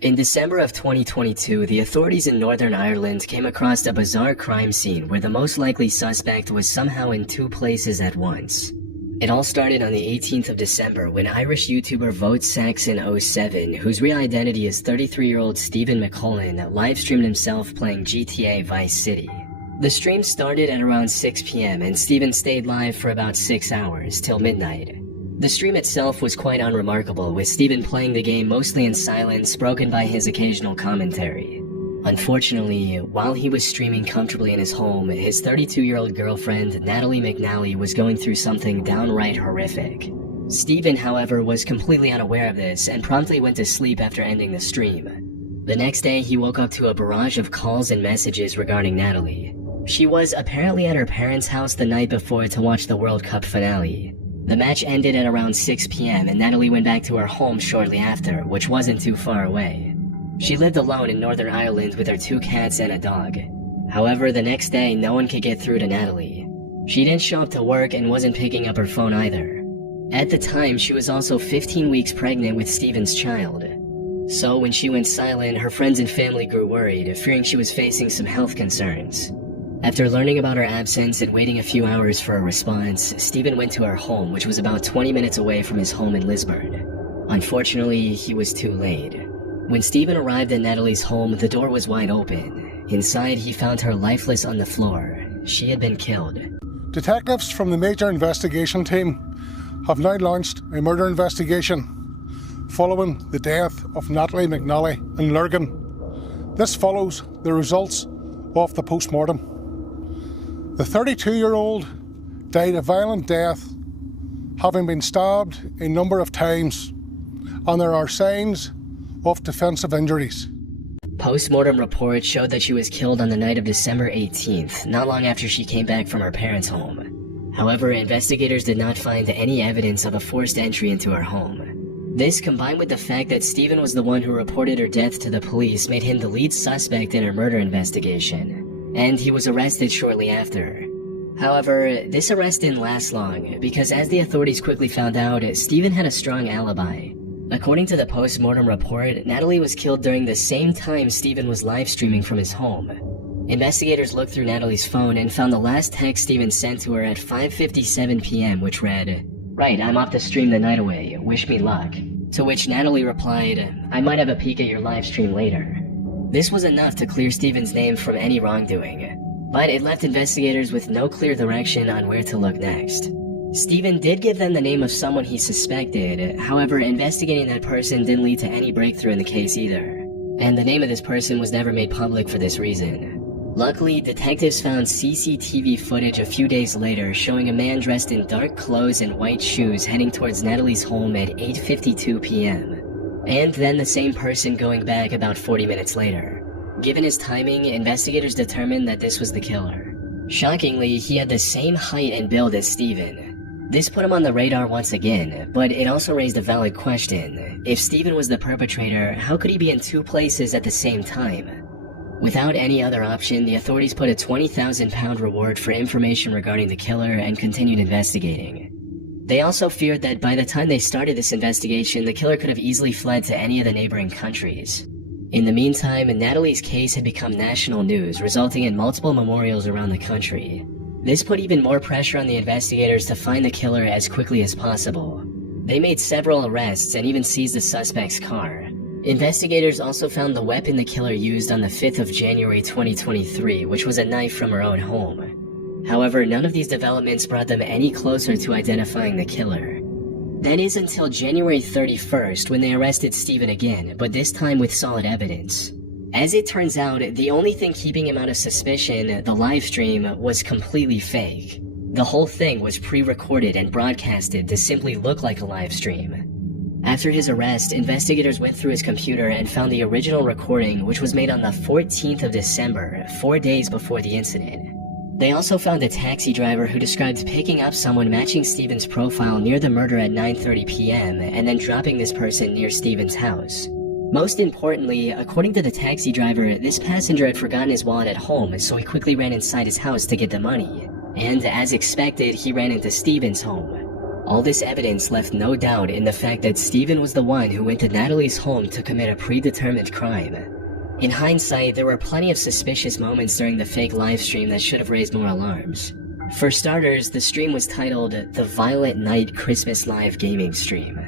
In December of 2022, the authorities in Northern Ireland came across a bizarre crime scene where the most likely suspect was somehow in two places at once. It all started on the 18th of December when Irish YouTuber VoteSaxon07, whose real identity is 33-year-old Stephen McCullen, live-streamed himself playing GTA Vice City. The stream started at around 6 p.m. and Stephen stayed live for about 6 hours, till midnight. The stream itself was quite unremarkable, with Stephen playing the game mostly in silence, broken by his occasional commentary. Unfortunately, while he was streaming comfortably in his home, his 32-year-old girlfriend, Natalie McNally, was going through something downright horrific. Stephen, however, was completely unaware of this and promptly went to sleep after ending the stream. The next day, he woke up to a barrage of calls and messages regarding Natalie. She was apparently at her parents' house the night before to watch the World Cup finale. The match ended at around 6 p.m. and Natalie went back to her home shortly after, which wasn't too far away. She lived alone in Northern Ireland with her 2 cats and a dog. However, the next day, no one could get through to Natalie. She didn't show up to work and wasn't picking up her phone either. At the time, she was also 15 weeks pregnant with Stephen's child. So when she went silent, her friends and family grew worried, fearing she was facing some health concerns. After learning about her absence and waiting a few hours for a response, Stephen went to her home, which was about 20 minutes away from his home in Lisburn. Unfortunately, he was too late. When Stephen arrived at Natalie's home, the door was wide open. Inside, he found her lifeless on the floor. She had been killed. Detectives from the major investigation team have now launched a murder investigation following the death of Natalie McNally in Lurgan. This follows the results of the post-mortem. The 32-year-old died a violent death, having been stabbed a number of times, and there are signs of defensive injuries. Post-mortem reports showed that she was killed on the night of December 18th, not long after she came back from her parents' home. However, investigators did not find any evidence of a forced entry into her home. This, combined with the fact that Stephen was the one who reported her death to the police, made him the lead suspect in her murder investigation. And he was arrested shortly after. However, this arrest didn't last long, because as the authorities quickly found out, Stephen had a strong alibi. According to the post-mortem report, Natalie was killed during the same time Stephen was live-streaming from his home. Investigators looked through Natalie's phone and found the last text Stephen sent to her at 5:57 p.m., which read, "Right, I'm off to stream the night away, wish me luck." To which Natalie replied, "I might have a peek at your live stream later." This was enough to clear Stephen's name from any wrongdoing, but it left investigators with no clear direction on where to look next. Stephen did give them the name of someone he suspected, however, investigating that person didn't lead to any breakthrough in the case either, and the name of this person was never made public for this reason. Luckily, detectives found CCTV footage a few days later showing a man dressed in dark clothes and white shoes heading towards Natalie's home at 8:52 p.m. And then the same person going back about 40 minutes later. Given his timing, investigators determined that this was the killer. Shockingly, he had the same height and build as Stephen. This put him on the radar once again, but it also raised a valid question. If Stephen was the perpetrator, how could he be in two places at the same time? Without any other option, the authorities put a £20,000 reward for information regarding the killer and continued investigating. They also feared that by the time they started this investigation, the killer could have easily fled to any of the neighboring countries. In the meantime, Natalie's case had become national news, resulting in multiple memorials around the country. This put even more pressure on the investigators to find the killer as quickly as possible. They made several arrests and even seized the suspect's car. Investigators also found the weapon the killer used on the 5th of January 2023, which was a knife from her own home. However, none of these developments brought them any closer to identifying the killer. That is until January 31st, when they arrested Stephen again, but this time with solid evidence. As it turns out, the only thing keeping him out of suspicion, the live stream, was completely fake. The whole thing was pre-recorded and broadcasted to simply look like a live stream. After his arrest, investigators went through his computer and found the original recording, which was made on the 14th of December, 4 days before the incident. They also found a taxi driver who described picking up someone matching Stephen's profile near the murder at 9:30 p.m. and then dropping this person near Stephen's house. Most importantly, according to the taxi driver, this passenger had forgotten his wallet at home, so he quickly ran inside his house to get the money. And as expected, he ran into Stephen's home. All this evidence left no doubt in the fact that Stephen was the one who went to Natalie's home to commit a predetermined crime. In hindsight, there were plenty of suspicious moments during the fake live stream that should have raised more alarms. For starters, the stream was titled The Violet Night Christmas Live Gaming Stream.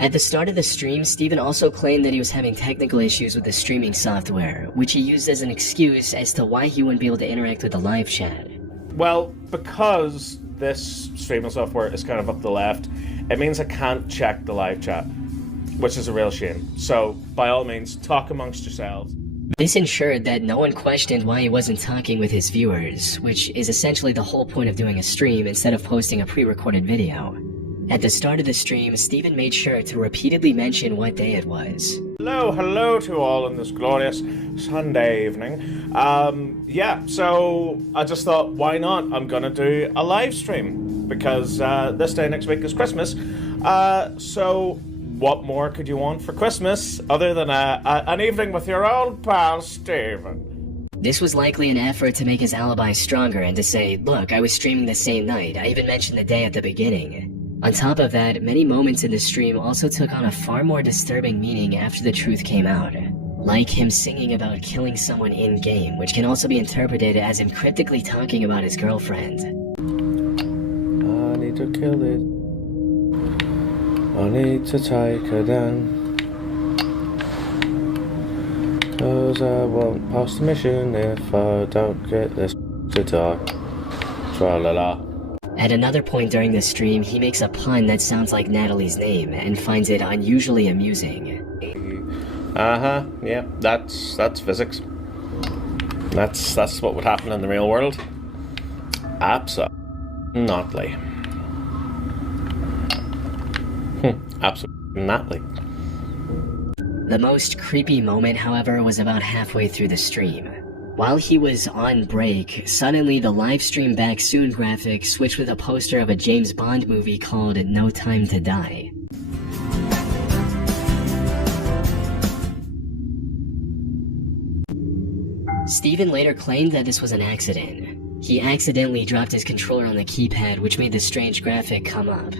At the start of the stream, Stephen also claimed that he was having technical issues with the streaming software, which he used as an excuse as to why he wouldn't be able to interact with the live chat. Well, because this streaming software is kind of up the left, it means I can't check the live chat, which is a real shame. So, by all means, talk amongst yourselves. This ensured that no one questioned why he wasn't talking with his viewers, which is essentially the whole point of doing a stream instead of posting a pre-recorded video. At the start of the stream, Stephen made sure to repeatedly mention what day it was. Hello to all on this glorious Sunday evening. So I just thought, why not? I'm gonna do a live stream because this day next week is Christmas. So what more could you want for Christmas other than an evening with your old pal Stephen? This was likely an effort to make his alibi stronger and to say, look, I was streaming the same night. I even mentioned the day at the beginning. On top of that, many moments in the stream also took on a far more disturbing meaning after the truth came out. Like him singing about killing someone in-game, which can also be interpreted as him cryptically talking about his girlfriend. I need to kill it. I need to take her down. 'Cause I won't pass the mission if I don't get this to die. Tra-la-la. At another point during the stream, he makes a pun that sounds like Natalie's name and finds it unusually amusing. Yeah, that's physics. That's what would happen in the real world. Absolutely. Absolutely. The most creepy moment, however, was about halfway through the stream. While he was on break, suddenly the live stream back soon graphic switched with a poster of a James Bond movie called No Time to Die. Stephen later claimed that this was an accident. He accidentally dropped his controller on the keypad, which made the strange graphic come up.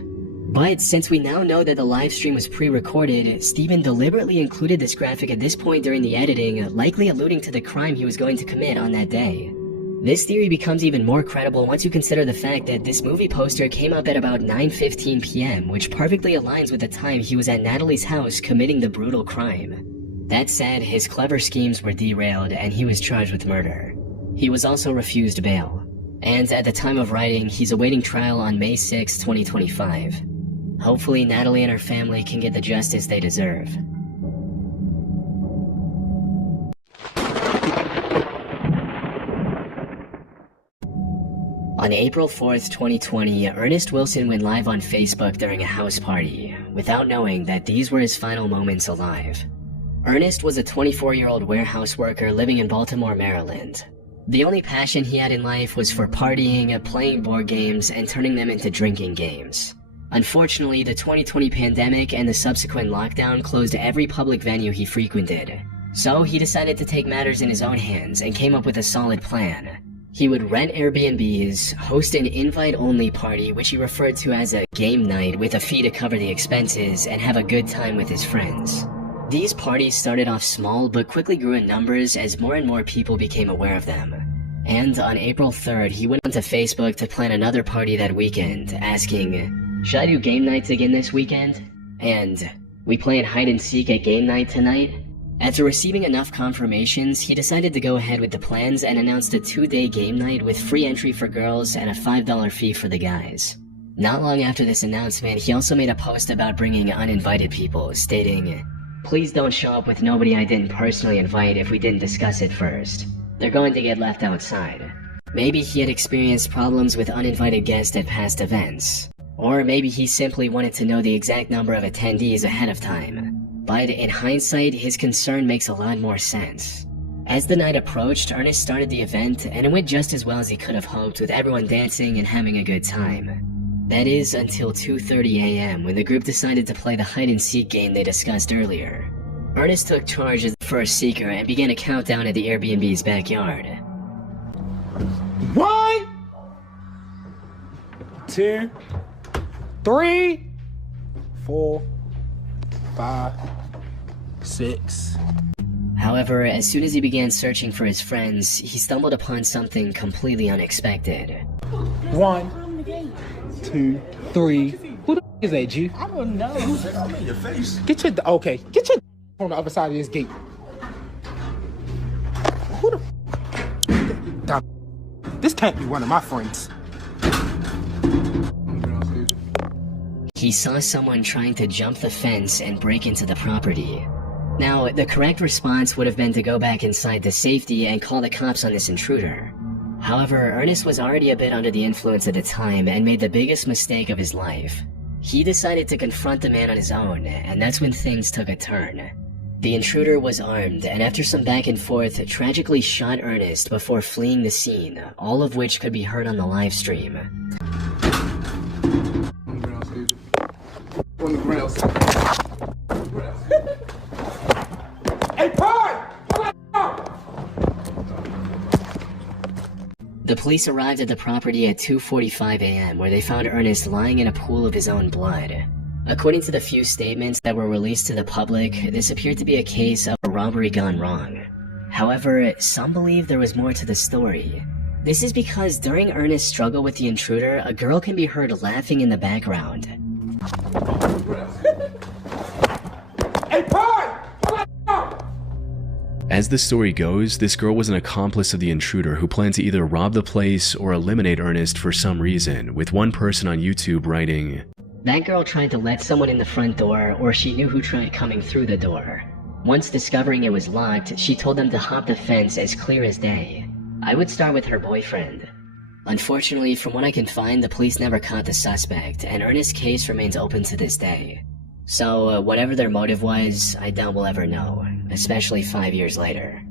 But since we now know that the live stream was pre-recorded, Stephen deliberately included this graphic at this point during the editing, likely alluding to the crime he was going to commit on that day. This theory becomes even more credible once you consider the fact that this movie poster came up at about 9:15 p.m., which perfectly aligns with the time he was at Natalie's house committing the brutal crime. That said, his clever schemes were derailed and he was charged with murder. He was also refused bail. And at the time of writing, he's awaiting trial on May 6, 2025. Hopefully, Natalie and her family can get the justice they deserve. On April 4th, 2020, Ernest Wilson went live on Facebook during a house party, without knowing that these were his final moments alive. Ernest was a 24-year-old warehouse worker living in Baltimore, Maryland. The only passion he had in life was for partying, playing board games, and turning them into drinking games. Unfortunately, the 2020 pandemic and the subsequent lockdown closed every public venue he frequented. So he decided to take matters in his own hands and came up with a solid plan. He would rent Airbnbs, host an invite-only party which he referred to as a game night with a fee to cover the expenses, and have a good time with his friends. These parties started off small but quickly grew in numbers as more and more people became aware of them. And on April 3rd, he went onto Facebook to plan another party that weekend, asking, "Should I do game nights again this weekend?" And, "We playing hide and seek at game night tonight?" After receiving enough confirmations, he decided to go ahead with the plans and announced a 2-day game night with free entry for girls and a $5 fee for the guys. Not long after this announcement, he also made a post about bringing uninvited people, stating, Please don't show up with nobody I didn't personally invite if we didn't discuss it first. They're going to get left outside. Maybe he had experienced problems with uninvited guests at past events. Or maybe he simply wanted to know the exact number of attendees ahead of time. But in hindsight, his concern makes a lot more sense. As the night approached, Ernest started the event, and it went just as well as he could have hoped, with everyone dancing and having a good time. That is, until 2:30 a.m. when the group decided to play the hide-and-seek game they discussed earlier. Ernest took charge as the first seeker and began a countdown at the Airbnb's backyard. 1, 2, 3, 4, 5, 6. However, as soon as he began searching for his friends, he stumbled upon something completely unexpected. 1, 2, 3. Who the is that, G? I don't know. I'm in your face. Get your on the other side of this gate. Who the This can't be one of my friends. He saw someone trying to jump the fence and break into the property. Now, the correct response would have been to go back inside to safety and call the cops on this intruder. However, Ernest was already a bit under the influence at the time and made the biggest mistake of his life. He decided to confront the man on his own, and that's when things took a turn. The intruder was armed, and after some back and forth, tragically shot Ernest before fleeing the scene, all of which could be heard on the live stream. On the ground. Hey, Pard! The police arrived at the property at 2:45 a.m. where they found Ernest lying in a pool of his own blood. According to the few statements that were released to the public, this appeared to be a case of a robbery gone wrong. However, some believe there was more to the story. This is because during Ernest's struggle with the intruder, a girl can be heard laughing in the background. Hey, Pard! As the story goes, this girl was an accomplice of the intruder who planned to either rob the place or eliminate Ernest for some reason, with one person on YouTube writing, That girl tried to let someone in the front door, or she knew who tried coming through the door. Once discovering it was locked, she told them to hop the fence as clear as day. I would start with her boyfriend. Unfortunately, from what I can find, the police never caught the suspect, and Ernest's case remains open to this day. So, whatever their motive was, I doubt we'll ever know, especially 5 years later.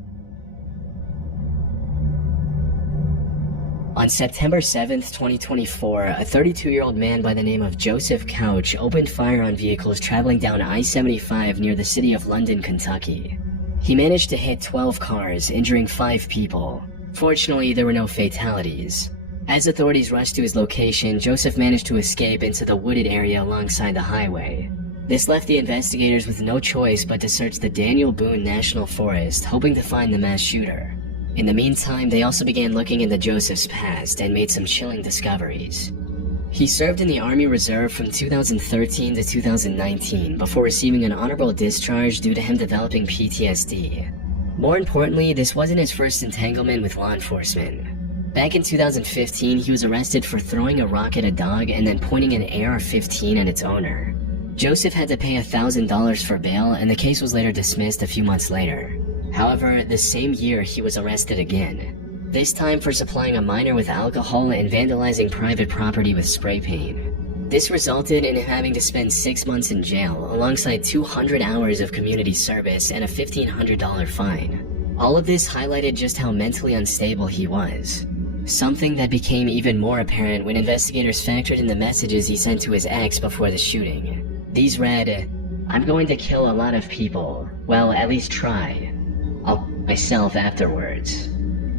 On September 7th, 2024, a 32-year-old man by the name of Joseph Couch opened fire on vehicles traveling down I-75 near the city of London, Kentucky. He managed to hit 12 cars, injuring 5 people. Fortunately, there were no fatalities. As authorities rushed to his location, Joseph managed to escape into the wooded area alongside the highway. This left the investigators with no choice but to search the Daniel Boone National Forest, hoping to find the mass shooter. In the meantime, they also began looking into Joseph's past and made some chilling discoveries. He served in the Army Reserve from 2013 to 2019 before receiving an honorable discharge due to him developing PTSD. More importantly, this wasn't his first entanglement with law enforcement. Back in 2015, he was arrested for throwing a rock at a dog and then pointing an AR-15 at its owner. Joseph had to pay $1,000 for bail, and the case was later dismissed a few months later. However, the same year he was arrested again. This time for supplying a minor with alcohol and vandalizing private property with spray paint. This resulted in him having to spend 6 months in jail, alongside 200 hours of community service and a $1,500 fine. All of this highlighted just how mentally unstable he was. Something that became even more apparent when investigators factored in the messages he sent to his ex before the shooting. These read, "I'm going to kill a lot of people. Well, at least try. I'll myself afterwards."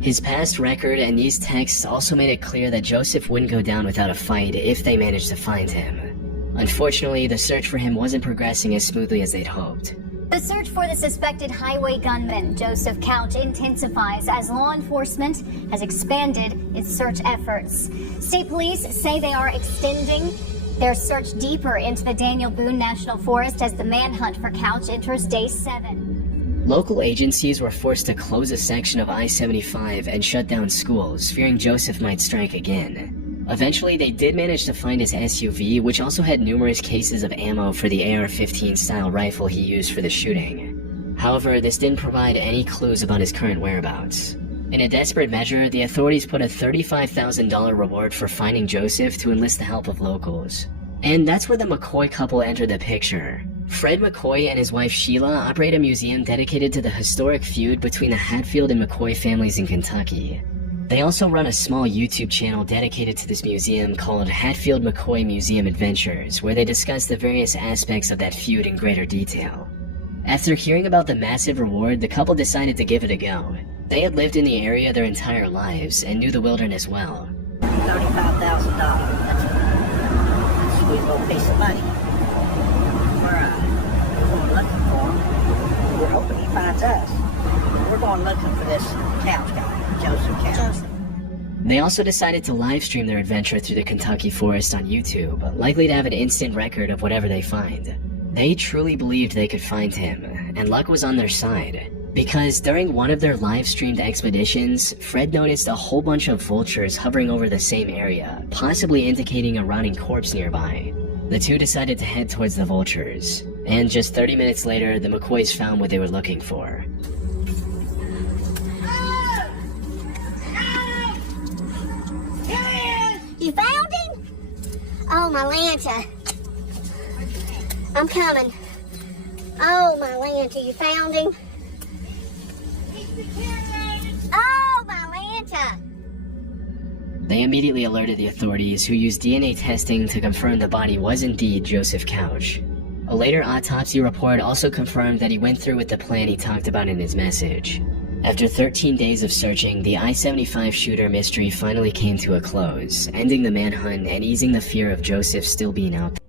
His past record and these texts also made it clear that Joseph wouldn't go down without a fight if they managed to find him. Unfortunately, the search for him wasn't progressing as smoothly as they'd hoped. The search for the suspected highway gunman, Joseph Couch, intensifies as law enforcement has expanded its search efforts. State police say they are extending their search deeper into the Daniel Boone National Forest as the manhunt for Couch enters day 7. Local agencies were forced to close a section of I-75 and shut down schools, fearing Joseph might strike again. Eventually, they did manage to find his SUV, which also had numerous cases of ammo for the AR-15 style rifle he used for the shooting. However, this didn't provide any clues about his current whereabouts. In a desperate measure, the authorities put a $35,000 reward for finding Joseph to enlist the help of locals. And that's where the McCoy couple entered the picture. Fred McCoy and his wife Sheila operate a museum dedicated to the historic feud between the Hatfield and McCoy families in Kentucky. They also run a small YouTube channel dedicated to this museum called Hatfield McCoy Museum Adventures, where they discuss the various aspects of that feud in greater detail. After hearing about the massive reward, the couple decided to give it a go. They had lived in the area their entire lives and knew the wilderness well. $35,000. That's a sweet little piece of money. We're going looking for him. We're hoping he finds us. We're going looking for this Couch guy. Joseph Couch. They also decided to live stream their adventure through the Kentucky forest on YouTube, likely to have an instant record of whatever they find. They truly believed they could find him, and luck was on their side. Because during one of their live streamed expeditions, Fred noticed a whole bunch of vultures hovering over the same area, possibly indicating a rotting corpse nearby. The two decided to head towards the vultures, and just 30 minutes later, the McCoys found what they were looking for. You found him? Oh, my Lanta. I'm coming. Oh, my Lanta, you found him? Oh, my Lanta. They immediately alerted the authorities, who used DNA testing to confirm the body was indeed Joseph Couch. A later autopsy report also confirmed that he went through with the plan he talked about in his message. After 13 days of searching, the I-75 shooter mystery finally came to a close, ending the manhunt and easing the fear of Joseph still being out there.